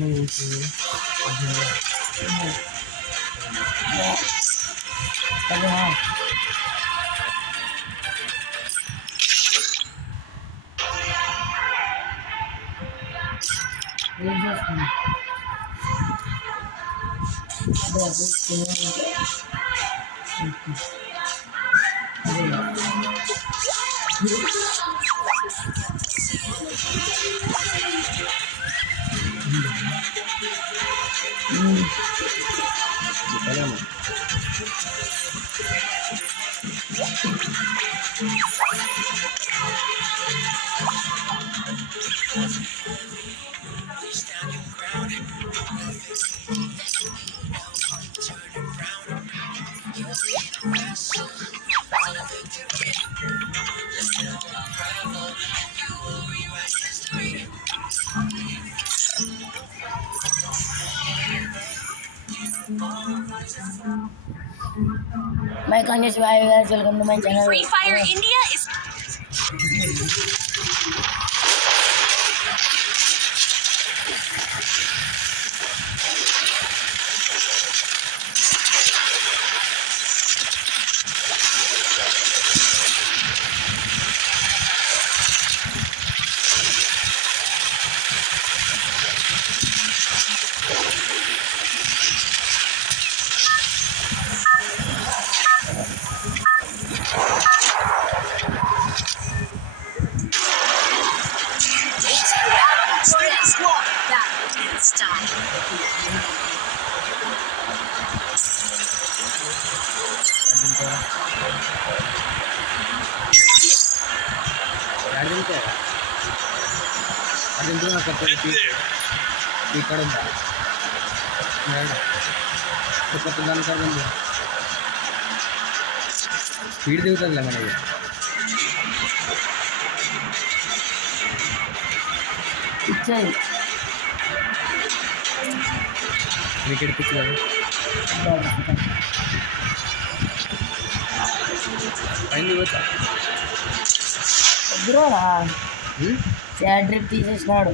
My Kanye Shivaya guys, welcome to my channel. Free Fire India is speed దిగుతుందిలే మనకి. Cricket pitch కదా అయింది పోతా వద్దురా సాడ్ ట్రిప్ తీసేసినాడు.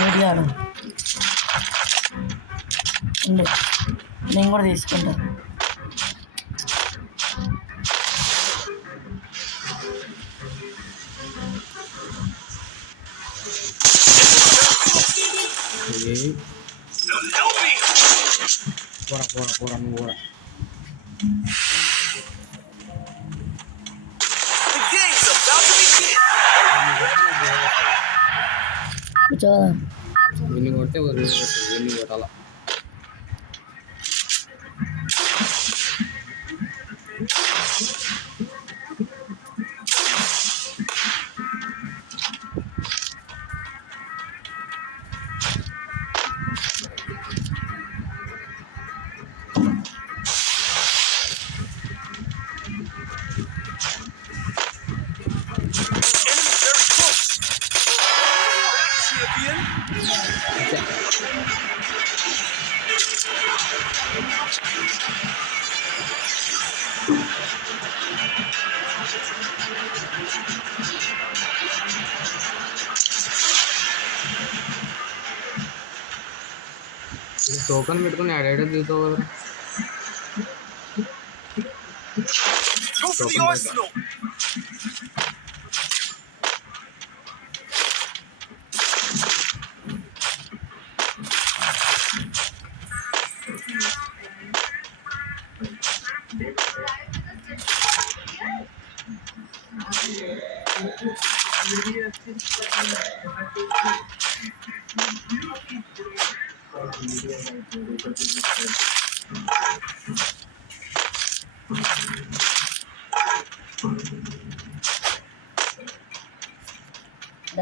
మీడియాను నేను కూడా తీసుకుంటాను. పోరా నువ్వు కూడా. ఎన్ని కొడితే ఎన్ని కొట్టాల. టోకన్ పెట్టుకుని యాడ్ దిగుతావు కదా.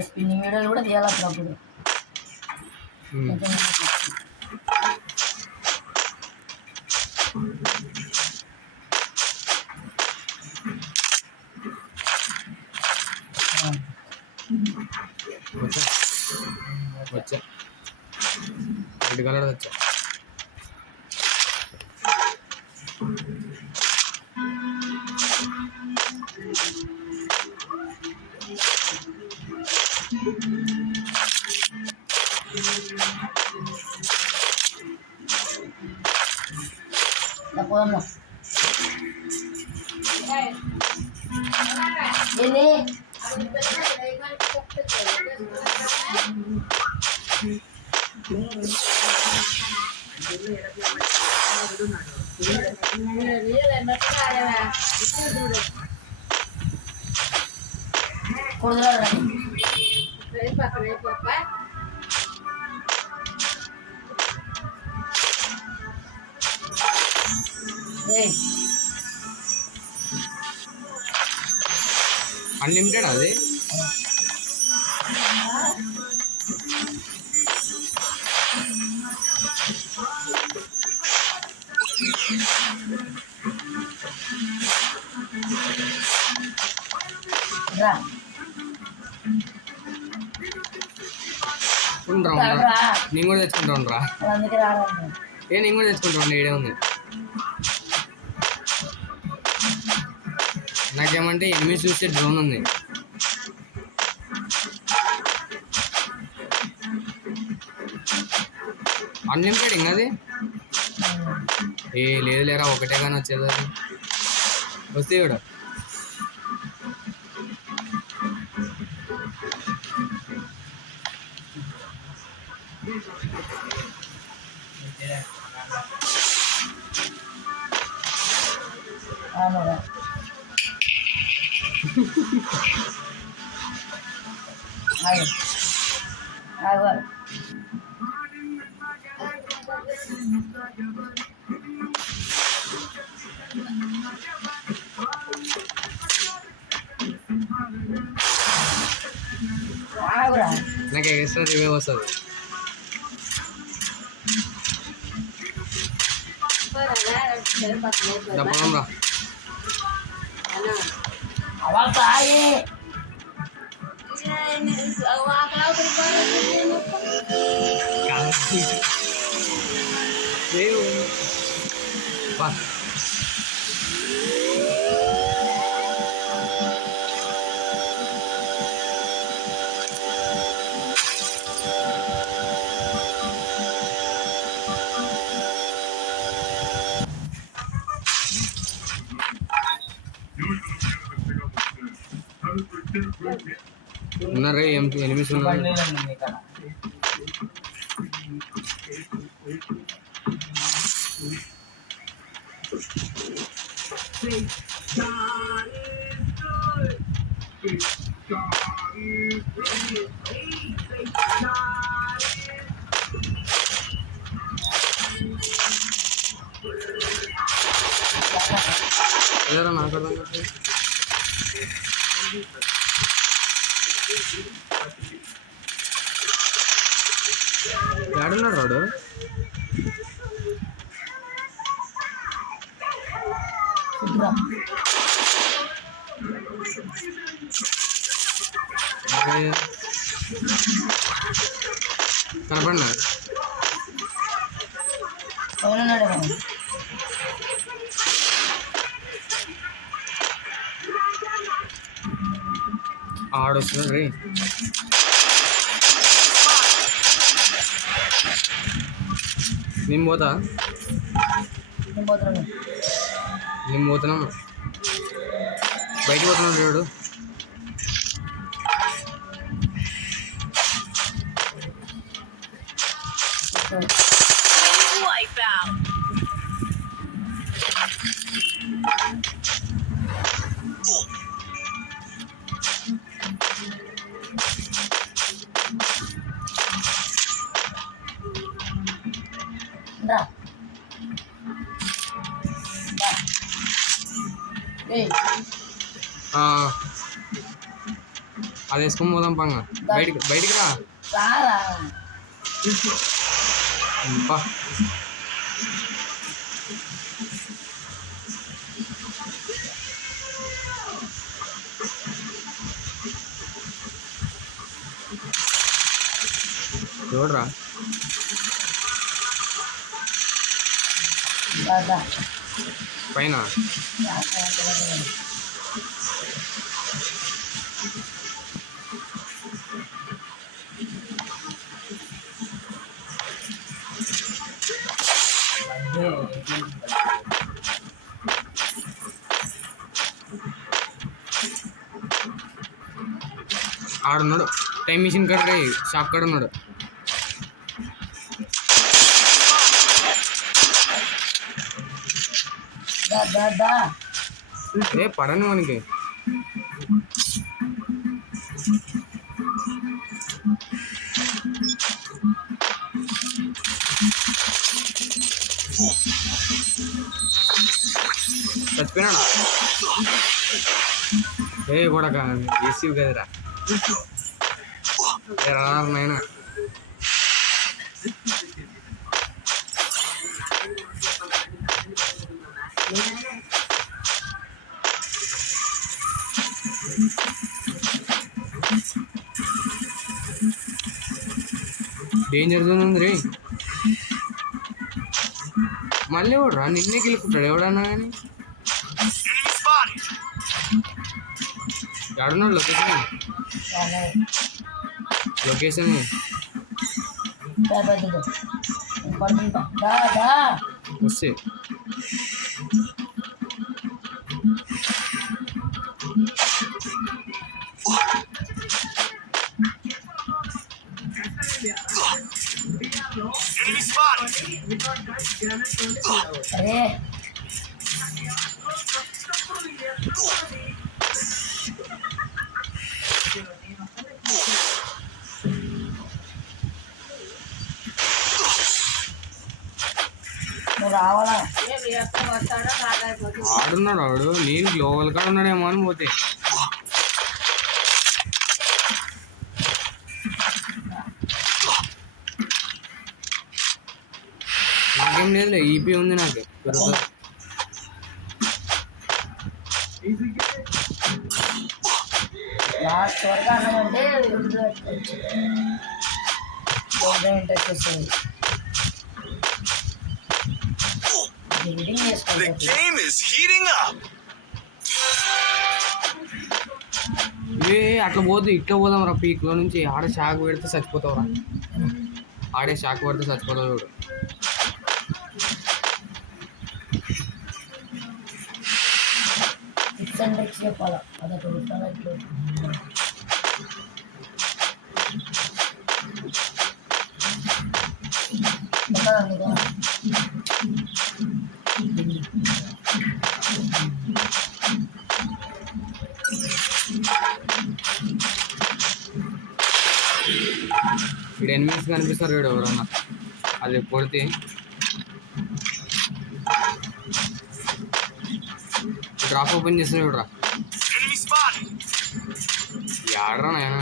స్పిన్నింగ్ వీడియోలు కూడా తీయాలి అప్పుడప్పుడు. వచ్చా రెడ్ కలర్ వచ్చా. పోదాం ఏంది కుదరరా ఏయ్ అన్లిమిటెడ్ అది రా ఉండరా ఉండరా రా నేను కూడా తెచ్చుకుంటా ఉండరా అందుకే రారా నేను కూడా తెచ్చుకుంటా ఉండే ఈడే ఉంది నాకేమంటే ఎనిమిది చూసే డ్రోన్ ఉంది అన్లిమిటెడ్ ఇంకా అది ఏ లేదు లేరా ఒకటే కానీ వచ్చేది అది వస్తే కూడా అవునరా ఆగు ఆగు ఆగురా నాకు ఎక్స్ట్రా రివ్యూ వస్తుంది డబ్బం రా అవాళ్ళు తాగి బా ఉన్నారా ఎనిమిది ఉన్నారు ఏదైనా నాకు అర్థం కాదు ఏడున్నాడు రాడు కుట్రా కనపడినా ఎవరున్నాడు మనం ఆడొస్తున్నాడు రే నేను పోతా నేను పోతున్నాను నేను పోతున్నాను బయటికి పోతున్నాడు రాడు రా ఏయ్ అది వేసుకొని పోదాం పంగ బయటికి రా రారా ఇంపా చూడరా రా పైన ఆడున్నాడు టైం మిషన్ కాడ షాప్ కాడ ఉన్నాడు. పడను మనకి చచ్చిపోయినాడా? కూడా చేసి కదరా నాయన. డేంజర్ జోన్ ఉంది రే. మళ్ళీ ఎవడరా నిన్నే గెలుపుకుంటాడు ఎవడన్నా కానీ. ఎక్కడున్నాడు లొకేషన్? లొకేషన్ వస్తే అరే రావాలా? ఆడున్నాడు ఆడు. నేను గ్లోబల్ కాడ ఉన్నాడేమో అని పోతే నాకేం లేదులే. ఈపీ ఉంది నాకు పెరుగుతుంది. లాస్ట్ వరకు అన్నామంటే ఇంట్రెస్ట్ వస్తుంది. The game is heating up. అట్లా పోదు ఇట్లా పోదాం రా. పీక్లో నుంచి ఆడే షాక్ పెడితే చచ్చిపోతావురా. ఆడే షాక్ పెడితే చచ్చిపోతావు చూడు. చెప్పాలా అదొక ఇక్కడ ఎనిమిది కనిపిస్తారు వీడు ఎవరన్నా. అది కొడితే డ్రాప్ ఓపెన్ చేసిన చూడరా. ఆడరా నాయన.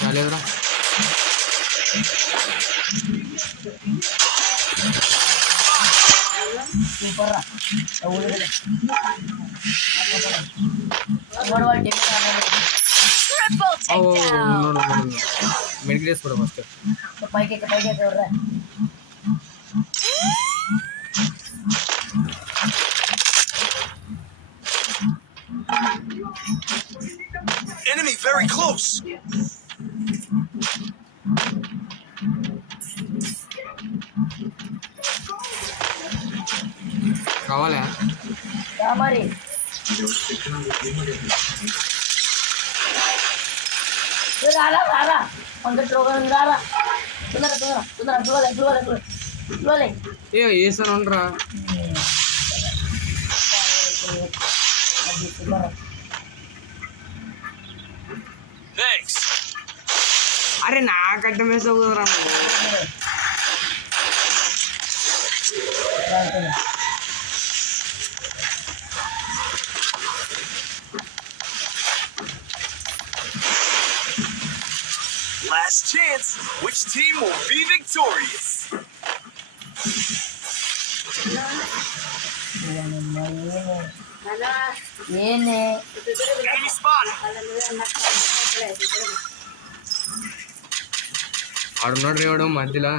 చాలేదురా. సూపర్ రా. మెడికల్ వేసుకోవడం ఫస్ట్. పైకి ఎవరా? Enemy very close. కావాలా? మరి రారా రారా. వేసాను ఉండరా. అరే నాకు అడ్డం వేసావు కదరా. Last chance. Which team will be victorious? ఏంది Enemy spotted. ఆడున్నాడు రేవాడు మధ్యలో.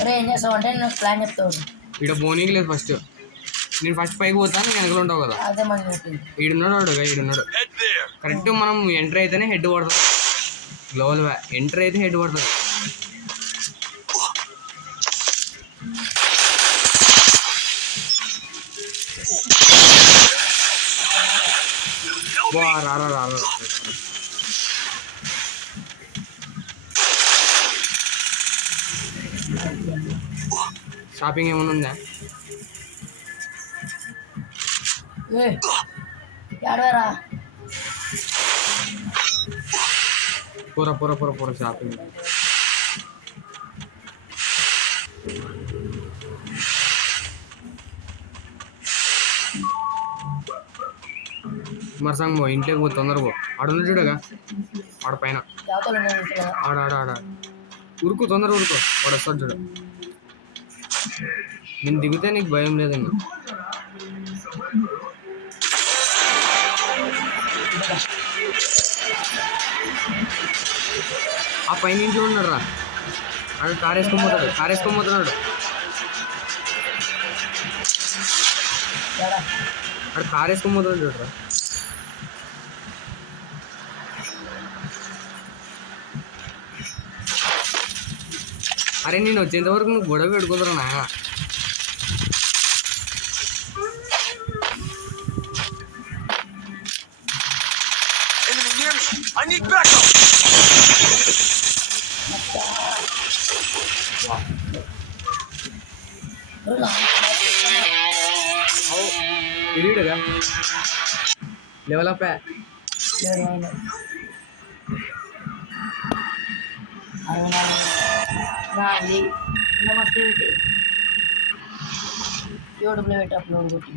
అరే ఏం చేస్తావు అంటే నాకు ప్లాన్ చెప్తావు. ఈడ పోనీకి లేదు ఫస్ట్. నేను ఫస్ట్ పైకి పోతాను, నేను వెనకలు ఉంటావు కదా. అదే మనకి చెప్పింది. ఈడున్నాడు వాడు, ఈడున్నాడు. Head there. కరెక్ట్ మనం ఎంటర్ అయితేనే హెడ్ పడుతుంది. గ్లోవల్ ఎంటర్ అయితే హెడ్ పడుతుంది. Help me. రారా. షాపింగ్ ఏమైనా ఉందా? ఏ ఏడవరా పూర షాపింగ్. మరసంగ్ పో, ఇంట్లోకి పో, తొందరగా పో. ఆడున్న చూడగా ఆడ పైన జాతలు ఉన్నాయి కదా. ఆడ ఉరుకు, తొందరగా ఉరుకు, వాడు వస్తాడు చూడు. నేను దిగితే నీకు భయం లేదండి. ఆ పైన ఇంట్లో ఉన్నాడు రా. ఆడు కారు వేసుకొని పోతున్నాడు. ఏడా ఆడు కారు వేసుకొని పోతున్నాడు చూడరా. అరే నేను వచ్చేంత వరకు నువ్వు గొడవ పెట్టుకుంటారా నాయన. Enemy near me. I need backup. తెలియడుగా లెవెల్ అప్. నమస్తే యూట్యూబ్లో పెట్టి అప్లోడ్ కొట్టి